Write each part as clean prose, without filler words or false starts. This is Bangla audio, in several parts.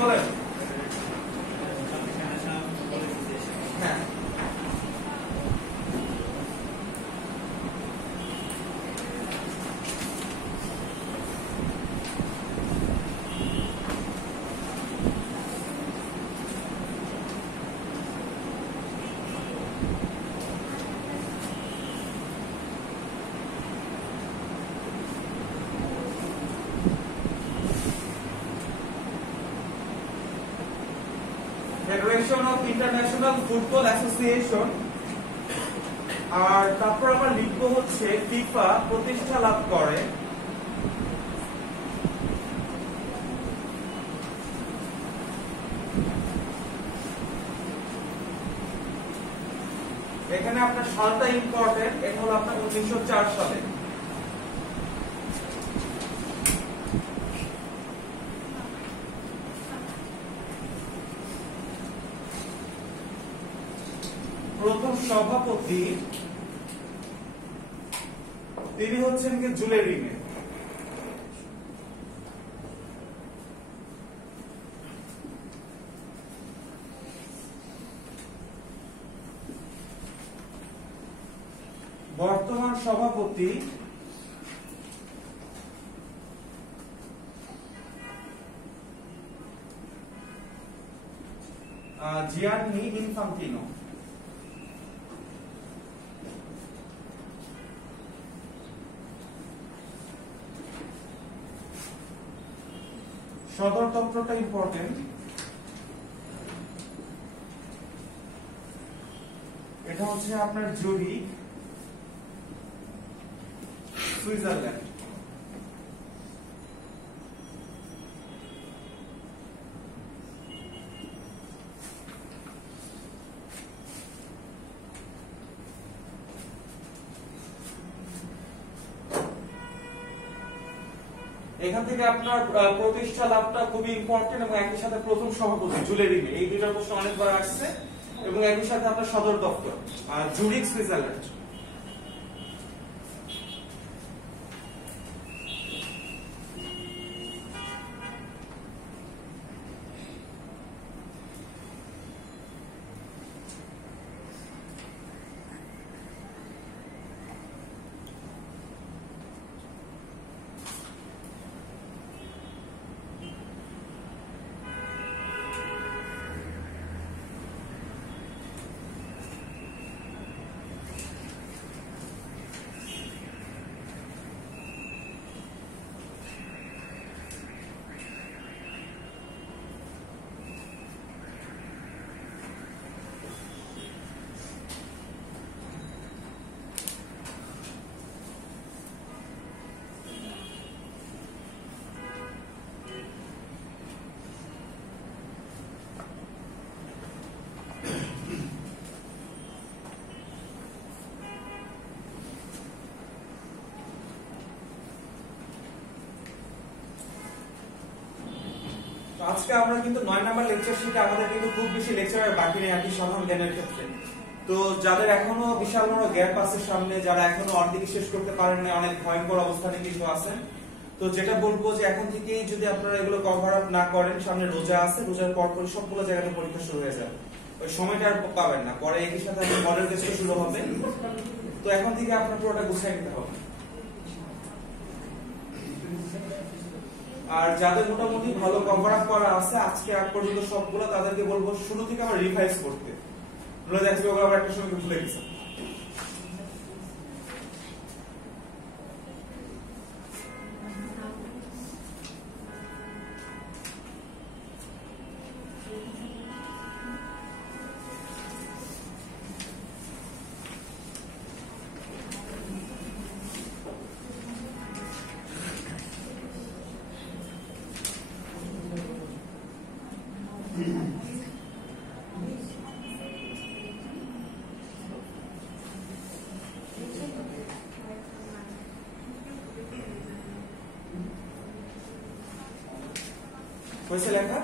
বলেন? হ্যাঁ federation of international football association. আর তারপর আমরা লিখবো হচ্ছে ফিফা প্রতিষ্ঠা লাভ করে এখানে আপনার সালটা ইম্পর্টেন্ট, এটা হলো আপনার 1904 সালে। প্রথম সভাপতি তিনি হচ্ছেন কি জুলে রিমে। বর্তমান সভাপতি জিয়ান্নি ইনফান্তিনো। সদর দপ্তরটা ইম্পর্টেন্ট, এটা হচ্ছে আপনার জুরিখ, সুইজারল্যান্ড। এখান থেকে আপনার প্রতিষ্ঠা লাভটা খুবই ইম্পর্টেন্ট এবং একই সাথে প্রথম সভাপতি জুলে রিমে, এই দুইটা প্রশ্ন অনেকবার আসছে। এবং একই সাথে আপনার সদর দপ্তর জুরিখ, সুইজারল্যান্ড। আজকে আমরা কিন্তু 9 নাম্বার লেকচার শিটে আমাদের কিন্তু খুব বেশি লেকচার বাকি নেই একই সাধারণ জ্ঞানের ক্ষেত্রে। তো যাদের এখনো বিশাল বড় গ্যাপ আছে সামনে, যারা এখনো অর্ধেক শেষ করতে পারেন না, অনেক ভয়ঙ্কর অবস্থানে কিন্তু আছেন, তো যেটা বলবো যে এখন থেকেই যদি আপনারা এগুলো কভার আপ না করেন, সামনে রোজা আছে, রোজার পর পর সবগুলো জায়গাতে পরীক্ষা শুরু হয়ে যাবে, ওই সময়টা আর পাবেন না, পরে একই সাথে মডেল টেস্ট শুরু হবে। তো এখন থেকে আপনার পুরোটা গুছিয়ে নিতে হবে। আর যাদের মোটামুটি ভালো কভার আপ করা আছে আজকে আগ পর্যন্ত সবগুলো, তাদেরকে বলবো শুরু থেকে আবার রিভাইজ করতে, বলে দেখছি ওগুলো আবার একটা সময় ভুলে গেছে। হয়েছে লেখা?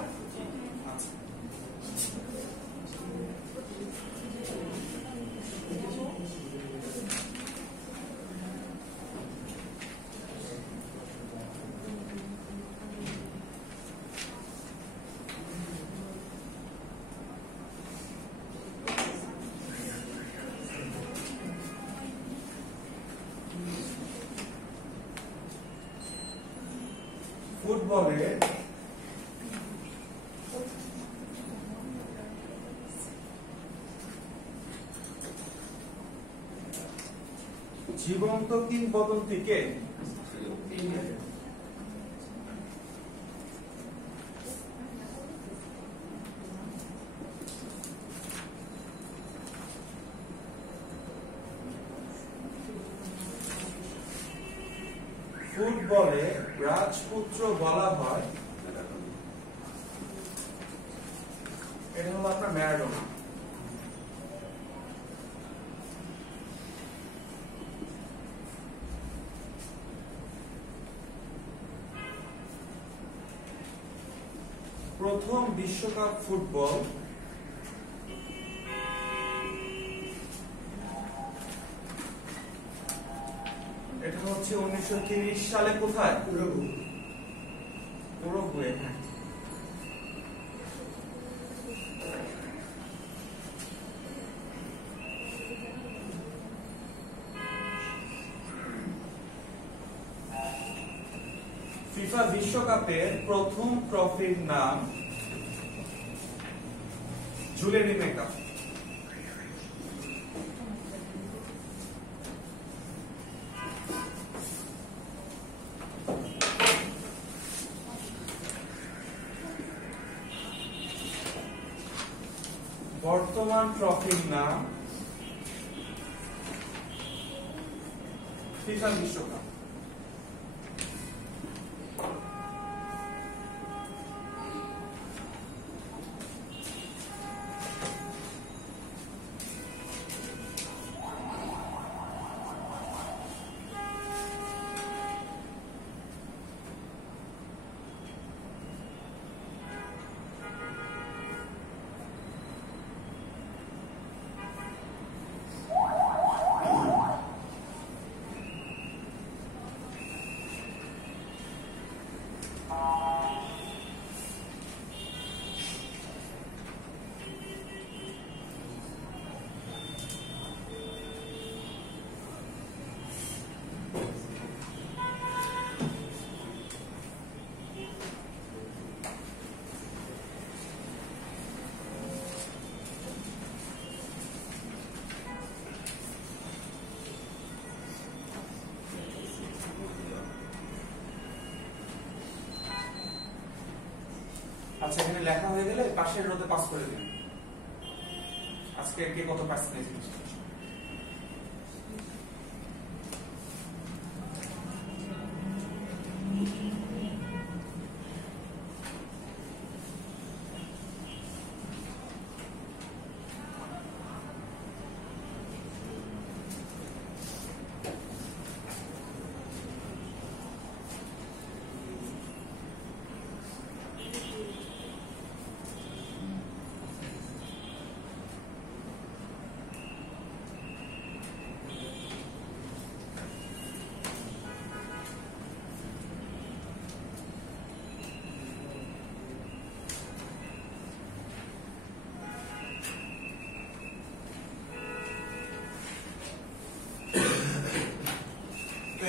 ফুটবলে জীবন্ত কিংবদন্তিকে ফুটবলে রাজপুত্র বলা হয়, এটা হলো আপনার ম্যারাডোনা। প্রথম বিশ্বকাপ ফুটবল এটা হচ্ছে 1930 সালে কোথায়? উরুগুয়ে। ফিফা বিশ্বকাপের প্রথম ট্রফির নাম জুলে রিমে কাপ। বর্তমান ট্রফির নাম ফিফা বিশ্বকাপ। আচ্ছা, এখানে লেখা হয়ে গেলে পাশের রোতে পাস করে দিন আজকে কে কত পার্সেন্টেজ।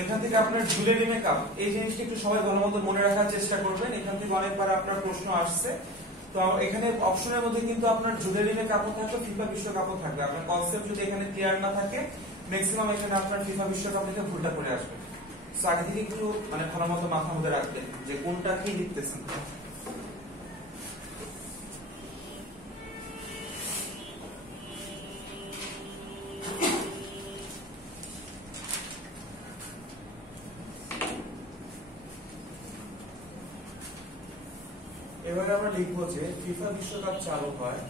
এখান থেকে আপনার জুলে রিমে কাপ এই জিনিসটা একটু সবাই ভালো মতো মনে রাখার চেষ্টা করবেন। এখান থেকে অনেকবার আপনার প্রশ্ন আসছে। তো এখানে অপশনের মধ্যে কিন্তু আপনার জুলে রিমে কাপও থাকবে, ফিফা বিশ্বকাপও থাকবে। আপনার কনসেপ্ট যদি এখানে ক্লিয়ার না থাকে ম্যাক্সিমাম এখানে আপনার ফিফা বিশ্বকাপ থেকে ভুলটা করে আসবে। তো আগে থেকে একটু ভালো মতো মাথা মধ্যে রাখবেন যে কোনটা কি লিখতেছেন। এবারে আমরা লিখবো যে ফিফা বিশ্বকাপ চালু হয়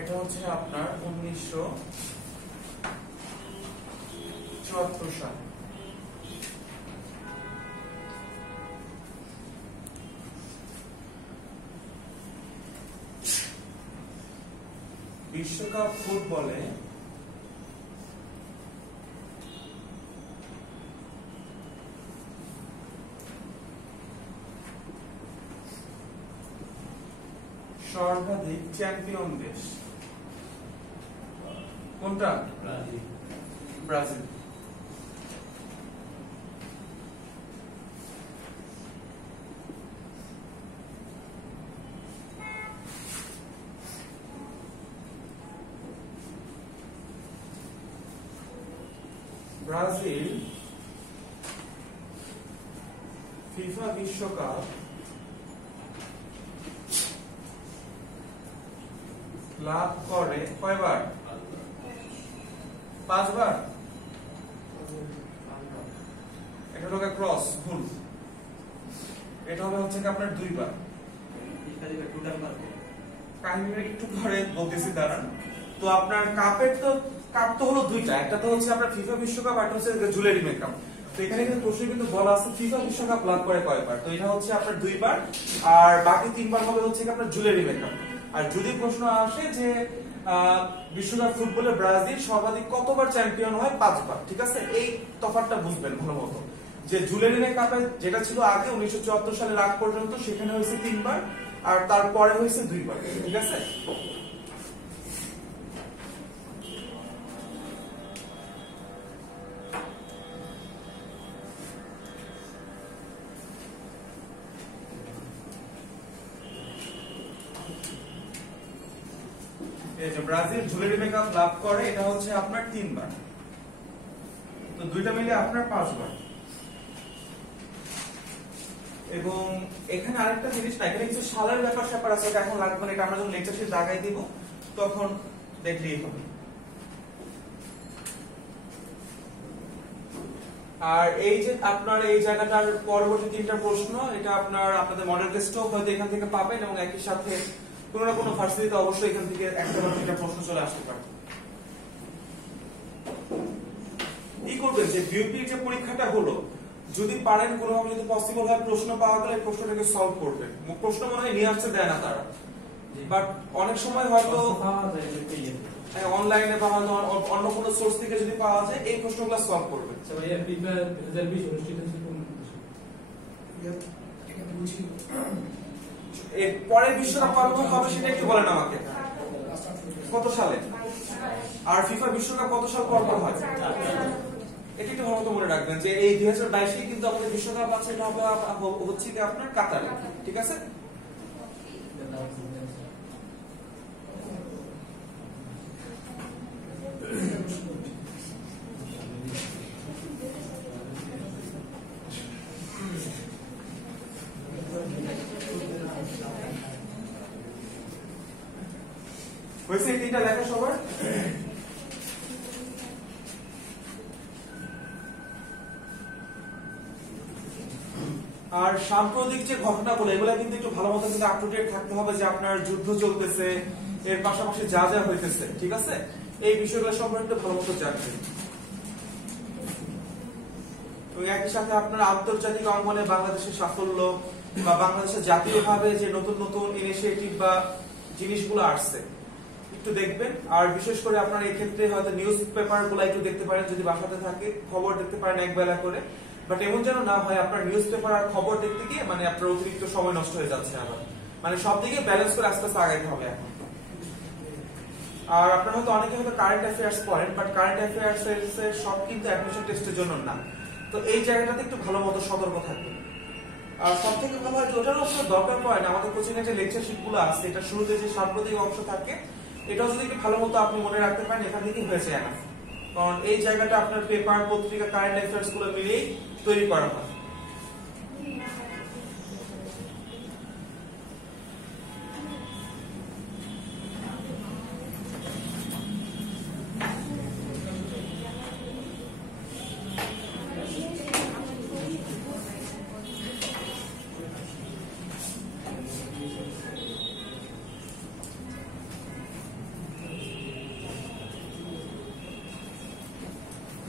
এটা হচ্ছে আপনার 1974 সাল। বিশ্বকাপ ফুটবলে সর্বাধিক চ্যাম্পিয়ন দেশ কোনটা? ব্রাজিল। ব্রাজিল ফিফা বিশ্বকাপ লাভ করে কয়বার? 5 বার। এটা হলো ক্রস, ভুল। এটা হবে হচ্ছে আপনার 2 বার। কাহিনীটা একটু পরে বলতেছি, দাঁড়ান। তো আপনার কাপ তো হলো দুইটা, একটা তো হচ্ছে আপনার ফিফা বিশ্বকাপ আর একটা হচ্ছে জুয়েলারি মেকআপ। তো এখানে কিন্তু প্রশ্ন কিন্তু বলা আছে ফিফা বিশ্বকাপ লাভ করে কয়বার। তো এটা হচ্ছে আপনার 2 বার, আর বাকি 3 বার হবে হচ্ছে আপনার জুয়েলারি মেকআপ। আর যদি প্রশ্ন আসে যে বিশ্বকাপ ফুটবলে ব্রাজিল সর্বাধিক কতবার চ্যাম্পিয়ন হয়? 5 বার। ঠিক আছে, এই তফাৎটা বুঝবেন ভালো মতো, যে জুয়েলারি মেকআপে যেটা ছিল আগে 1974 সালের আগ পর্যন্ত, সেখানে হয়েছে 3 বার, আর তারপরে হয়েছে 2 বার। ঠিক আছে, ব্রাজিল জুয়েলারি মেকআপ লাভ করে, এটা হচ্ছে আপনার 3 বার। তো দুইটা মিলে আপনার 5 বার। এবং এখানে আরেকটা জিনিস না, এখানে কিছু সালের ব্যাপার স্যাপার আছে, এটা এখন লাগবে না, এটা আমরা যখন লেকচার শেষে জায়গায় দিব তখন দেখলেই হবে। আর এই যে আপনার এই জায়গাটার পরবর্তী 3টা প্রশ্ন, এটা আপনাদের মডেল টেস্টও হয়তো এখান থেকে পাবেন, এবং একই সাথে কোনো না কোনো ভার্সিটিতে অবশ্যই এখান থেকে একটা বা 2টা প্রশ্ন চলে আসতে পারে। কি করবেন যে বিউপির যে পরীক্ষাটা হলো, যদি পারেন কোনোভাবে, যদি পসিবল হয়, প্রশ্ন পাওয়া গেলে প্রশ্নটাকে সলভ করবেন। প্রশ্ন মনে হয় নিয়ে আসতে দেয় না তারা, বাট অনেক সময় হয়তো অনলাইনে বা হয়তো অন্য কোনো সোর্স থেকে যদি পাওয়া যায়, এই প্রশ্নগুলো সলভ করবেন। এর পরের বিশ্বকাপ কবে হবে সেটা একটু বলেন আমাকে, কত সালে? আর ফিফা বিশ্বকাপ কত সাল পর পর হয়? এটা একটু ভালো মতো মনে রাখবেন যে এই 2022 কিন্তু আমাদের বিশ্বকাপ আছে, এটা হচ্ছে কি আপনার কাতারে। ঠিক আছে, হয়েছে এই 3টা লেখা সবার? আর সাম্প্রতিক যে ঘটনাগুলো, এগুলো কিন্তু একটু ভালো মতো কিন্তু আপ টু ডেট থাকতে হবে, যে আপনার যুদ্ধ চলতেছে, এর পাশাপাশি যা যা হইতেছে। ঠিক আছে, এই বিষয়গুলো সম্পর্কে ভালো মতো জানবেন। তো একই সাথে আপনার আন্তর্জাতিক অঙ্গনে বাংলাদেশের সাফল্য বা বাংলাদেশের জাতীয়ভাবে যে নতুন নতুন ইনিশিয়েটিভ বা জিনিসগুলো আসছে একটু দেখবেন। আর বিশেষ করে আপনার এই ক্ষেত্রে হয়তো নিউজ পেপার গুলো একটু দেখতে পারেন, যদি বাসাতে থাকে খবর দেখতে পারেন একবেলা করে। বাট এমন যেন না হয় আপনার নিউজ পেপার আর খবর দেখতে গিয়ে মানে আপনার অতিরিক্ত সময় নষ্ট হয়ে যাচ্ছে। আবার মানে সব দিকে ব্যালেন্স করে আস্তে আস্তে আগাইতে হবে এখন। আর আপনারা হয়তো অনেকে হয়তো কারেন্ট অ্যাফেয়ার্স পড়েন, বাট কারেন্ট অ্যাফেয়ার্স এর সব কিন্তু অ্যাডমিশন টেস্টের জন্য না। তো এই জায়গাটাতে একটু ভালো মতো সতর্ক থাকবেন। আর সব থেকে ভালো হয় ওটারও অবশ্য দরকার পড়ে না, আমাদের কোচিং এর যে লেকচার শিট গুলো আছে, এটা শুরুতে যে সাম্প্রতিক অংশ থাকে, এটাও যদি একটু ভালো মতো আপনি মনে রাখতে পারেন, এখান থেকেই হয়েছে না। কারণ এই জায়গাটা আপনার পেপার, পত্রিকা, কারেন্ট অ্যাফেয়ার্স গুলো মিলিয়েই তৈরি করা হয়।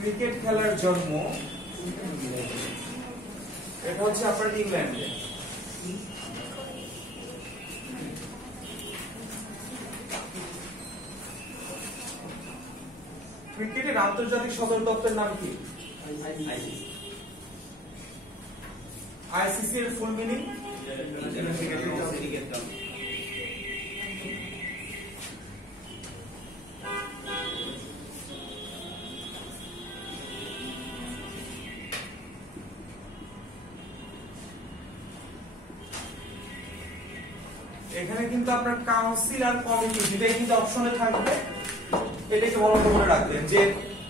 ক্রিকেট খেলার জন্ম এটা হচ্ছে আপনার ইংল্যান্ডে। ক্রিকেটের আন্তর্জাতিক সদর দপ্তরের নাম কি? আইসিসি এর ফুল মিনিং? এখানে কিন্তু আপনার কাউন্সিল আর কমিটি দুটাই কিন্তু অপশনে থাকবে। এটাকে ভালো মনে রাখবেন যে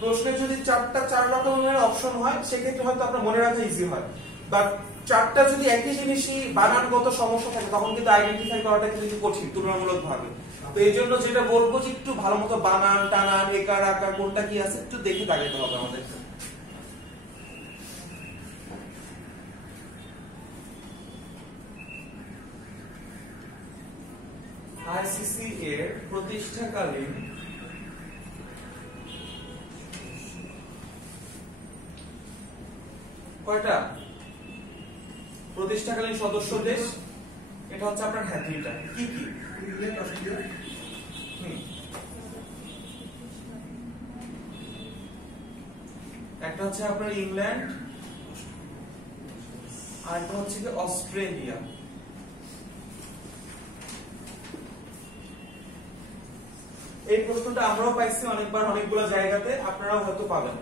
প্রশ্নে যদি চার রকমের অপশন হয় সেক্ষেত্রে হয়তো আপনার মনে রাখা ইজি হয়, বাট চারটা যদি একই জিনিসই বানানগত সমস্যা থাকে তখন কিন্তু আইডেন্টিফাই করাটা কিন্তু কঠিন তুলনামূলক ভাবে। তো এই জন্য যেটা বলবো যে একটু ভালো মতো বানান টানান একার আকার কোনটা কি আছে একটু দেখে দাঁড়াতে হবে আমাদের। আইসিসি এর প্রতিষ্ঠাকালীন কয়টা প্রতিষ্ঠাকালীন সদস্য দেশ? এটা হচ্ছে আপনার হ্যাঁ দুইটা। কি কি? England, Australia. একটা হচ্ছে আপনার ইংল্যান্ড আর একটা হচ্ছে কি অস্ট্রেলিয়া। এই প্রশ্নটা আমরাও পাইছি অনেকবার অনেকগুলো জায়গাতে, আপনারাও হয়তো পাবেন।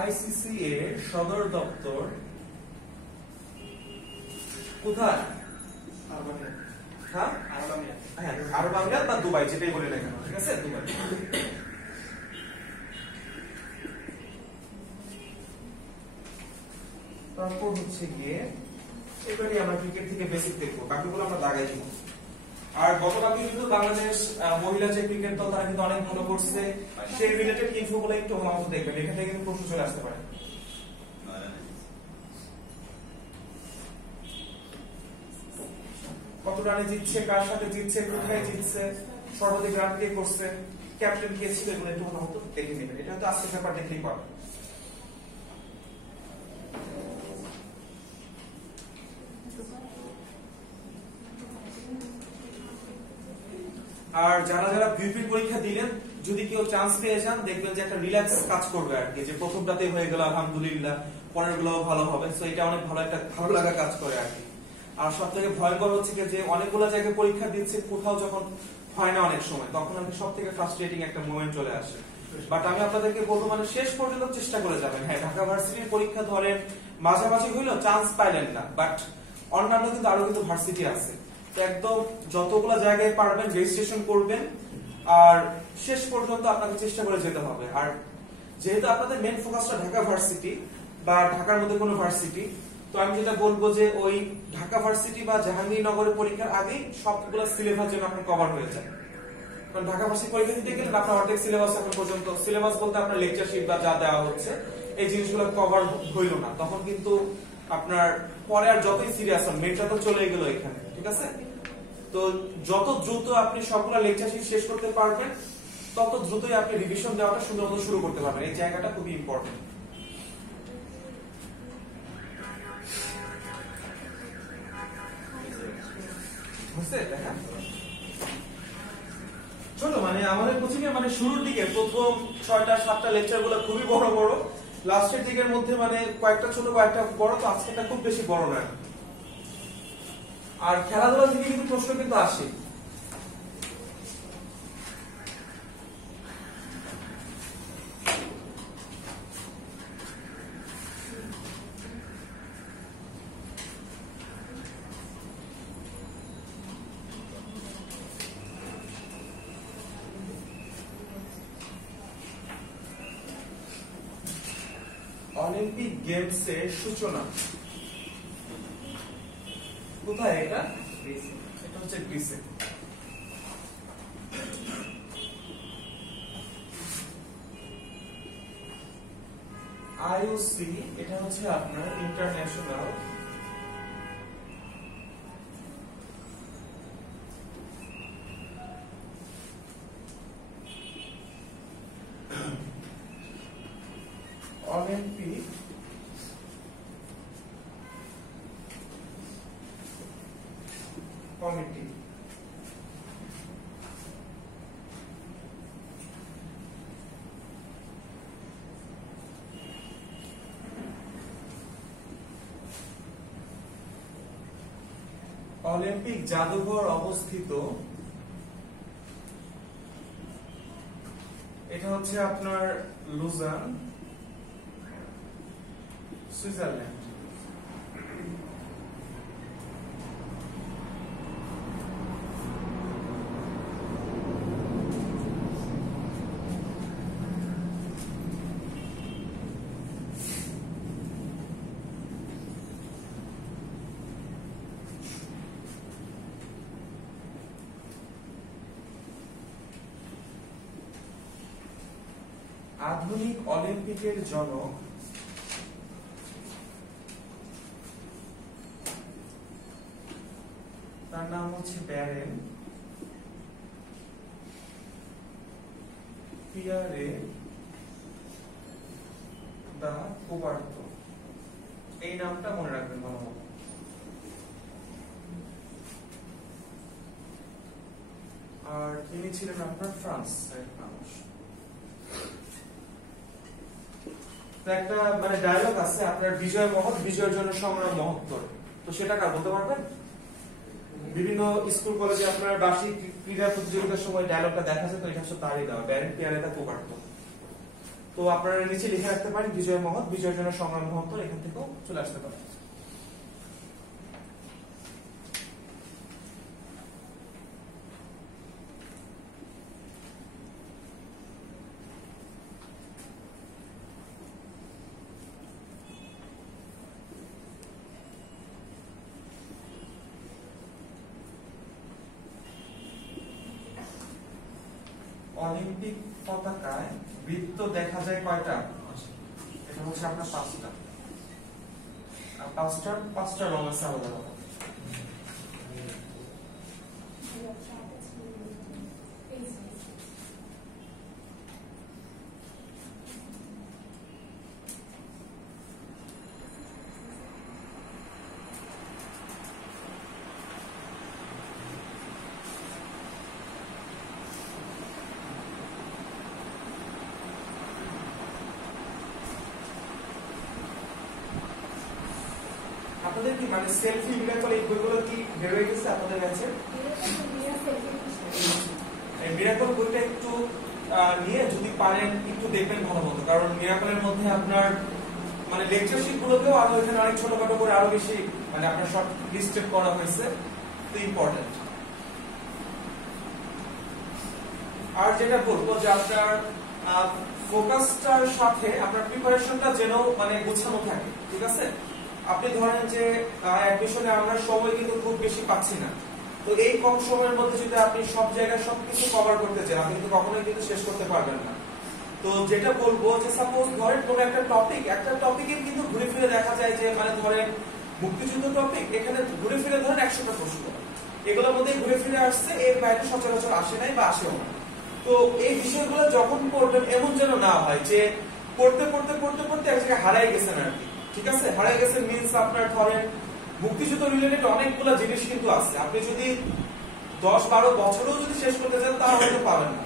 আইসিসি এর সদর দপ্তর কোথায়? আরব আমিরাত বা দুবাই, যেটাই বলি না কেন, ঠিক আছে? দুবাই। তারপর হচ্ছে গিয়ে এবারে আমরা ক্রিকেট থেকে বেসিক দেখবো, বাকিগুলো আমরা দাগাই দিব। আর গতকালকে কিন্তু বাংলাদেশ মহিলা যে ক্রিকেট দল তারা কিন্তু অনেক ভালো করছে, সেই রিলেটেড ইনফো গুলো একটু ভালো মতো দেখবেন, এখান থেকে কিন্তু প্রশ্ন চলে আসতে পারে। কত রানে জিতছে, কার সাথে জিতছে, কোথায় জিতছে, সর্বাধিক রান কে করছে, ক্যাপ্টেন কে ছিল, এগুলো একটু ভালো মতো দেখে নেবেন। এটা হয়তো আজকে পেপার দেখলেই পাবেন। আর যারা যারা বিউপি পরীক্ষা দিলেন যদি কেউ চান্স পেয়ে যান দেখবেন যে একটা রিল্যাক্স কাজ করবে আর কি, যে প্রথমটাতেই হয়ে গেল আলহামদুলিল্লাহ, পরের গুলো ভালো হবে। সো এটা অনেক ভালো একটা ভালো লাগা কাজ করে আর কি। আর সব থেকে ভয়ঙ্কর হচ্ছে যে অনেকগুলো জায়গায় পরীক্ষা দিচ্ছে, কোথাও যখন হয় না অনেক সময়, তখন আর কি সব থেকে ফ্রাস্ট্রেটিং একটা মোমেন্ট চলে আসে। বাট আমি আপনাদেরকে বলবো মানে শেষ পর্যন্ত চেষ্টা করে যাবেন। হ্যাঁ, ঢাকা ভার্সিটির পরীক্ষা ধরেন মাঝামাঝি হইলেও চান্স পাইলেন না, বাট অন্যান্য কিন্তু আরো কিন্তু ভার্সিটি আছে, একদম যতগুলো জায়গায় পারবেন রেজিস্ট্রেশন করবেন আর শেষ পর্যন্ত আপনাকে চেষ্টা করে যেতে হবে। আর যেহেতু আপনাদের মেন ফোকাসটা ঢাকা ভার্সিটি বা ঢাকার মধ্যে কোনো ভার্সিটি, তো আমি যেটা বলবো যে ওই ঢাকা ভার্সিটি বা জাহাঙ্গীরনগরের পরীক্ষার আগেই সবগুলো সিলেবাস যেন আপনার কভার হয়ে যায়। কারণ ঢাকা ভার্সিটি পরীক্ষা দিতে গেলে আপনার অর্ধেক সিলেবাস এখন পর্যন্ত, সিলেবাস বলতে আপনার লেকচার শিট বা যা দেওয়া হচ্ছে এই জিনিসগুলো কভার হইল না, তখন কিন্তু আপনার পরে আর যতই সিরিয়াস হন মেনটা তো চলে গেল এখানে, ঠিক আছে? তো যত দ্রুত আপনি সবগুলা লেকচার শিট শেষ করতে পারবেন তত দ্রুতই আপনি রিভিশন দেওয়াটা সুন্দর মতো শুরু করতে পারবেন। এই জায়গাটা খুবই ইম্পর্টেন্ট। ছোট মানে আমাদের কোচিং এ মানে শুরুর দিকে প্রথম 6টা 7টা লেকচার গুলো খুবই বড় বড়, লাস্টের দিকের মধ্যে মানে কয়েকটা ছোট কয়েকটা বড়, তো আজকেটা খুব বেশি বড় না। আর খেলাধুলা থেকে কিন্তু প্রশ্ন কিন্তু আসে। অলিম্পিক গেমস এর সূচনা কোথায়? এটা এটা হচ্ছে গ্রিসে। আইওসি এটা হচ্ছে আপনার ইন্টারন্যাশনাল অলিম্পিক কমিটি। অলিম্পিক জাদুঘর অবস্থিত, এটা হচ্ছে আপনার লুজান। সুইজারল্যান্ড। আধুনিক অলিম্পিকের জনক তার নাম হচ্ছে ব্যারেন পিয়ারে দা কুবার্তো। এই নামটা মনে রাখবেন ভালো মতো। আর তিনি ছিলেন আপনার ফ্রান্সের মানুষ। একটা মানে ডায়লগ আছে আপনার, বিজয় মহৎ, বিজয়ের জন্য সংগ্রাম মহত্তর। তো সেটা কার বলতে পারবেন? বিভিন্ন স্কুল কলেজে আপনার বার্ষিক ক্রীড়া প্রতিযোগিতার সময় ডায়লগটা দেখা যায়, তো এটা হচ্ছে তারই দেওয়া, ব্যারেন পিয়ারে দা কুবার্তো। তো আপনারা নিচে লিখে রাখতে পারেন বিজয় মহৎ, বিজয়ের জন্য সংগ্রাম মহত্তর, এখান থেকেও চলে আসতে পারে। অলিম্পিক পতাকায় বৃত্ত দেখা যায় কয়টা? এটা হচ্ছে আপনার 5টা। আর 5টা রং আছে আলাদা আলাদা। আপনাদের কি মানে সেলফি মিরাকল এই বইগুলো কি বের হয়ে গেছে আপনাদের কাছে? এই মিরাকল বইটা একটু নিয়ে যদি পারেন একটু দেখবেন ভালো মতো, কারণ মিরাকলের মধ্যে আপনার মানে লেকচারশিপ গুলোকেও আরো এখানে অনেক ছোটখাটো করে আরো বেশি মানে আপনার শর্ট লিস্টেড করা হয়েছে, তো ইম্পর্টেন্ট। আর যেটা বলবো যে আপনার ফোকাসটার সাথে আপনার প্রিপারেশনটা যেন মানে গোছানো থাকে, ঠিক আছে? আপনি ধরেন যে অ্যাডমিশনে আমরা সময় কিন্তু খুব বেশি পাচ্ছি না, তো এই কম সময়ের মধ্যে যদি আপনি সব জায়গায় সবকিছু কভার করতে চান, আপনি কিন্তু কখনোই কিন্তু শেষ করতে পারবেন না। তো যেটা বলবো যে সাপোজ ধরেন কোন একটা টপিকে কিন্তু ঘুরে ফিরে দেখা যায় যে মানে ধরেন মুক্তিযুদ্ধ টপিক, এখানে ঘুরে ফিরে ধরেন 100টা প্রশ্ন, এগুলোর মধ্যে ঘুরে ফিরে আসছে, এর বাইরে সচরাচর আসে নাই বা আসেও না। তো এই বিষয়গুলো যখন পড়বেন এমন যেন না হয় যে পড়তে পড়তে পড়তে পড়তে এক জায়গায় হারাই গেছেন আর কি, ঠিক আছে? হারাই গেছেন মিন্স আপনার ধরেন মুক্তিযুদ্ধ রিলেটেড অনেকগুলো জিনিস কিন্তু আছে, আপনি যদি 10-12 বছরও যদি শেষ করতে চান তাহলে হয়তো পাবেন না।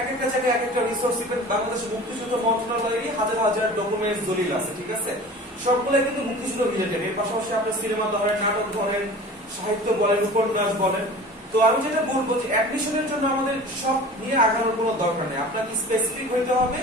এক একটা জায়গায় এক একটা রিসোর্স দিবেন, বাংলাদেশ মুক্তিযুদ্ধ মন্ত্রণালয়েরই হাজার হাজার ডকুমেন্টস দলিল আছে, ঠিক আছে? সবগুলাই কিন্তু মুক্তিযুদ্ধ রিলেটেড। এর পাশাপাশি আপনি সিনেমা ধরেন, নাটক ধরেন, সাহিত্য বলেন, উপন্যাস বলেন। তো আমি যেটা বলবো যে অ্যাডমিশনের জন্য আমাদের সব নিয়ে আগানোর কোনো দরকার নেই, আপনাকে স্পেসিফিক হইতে হবে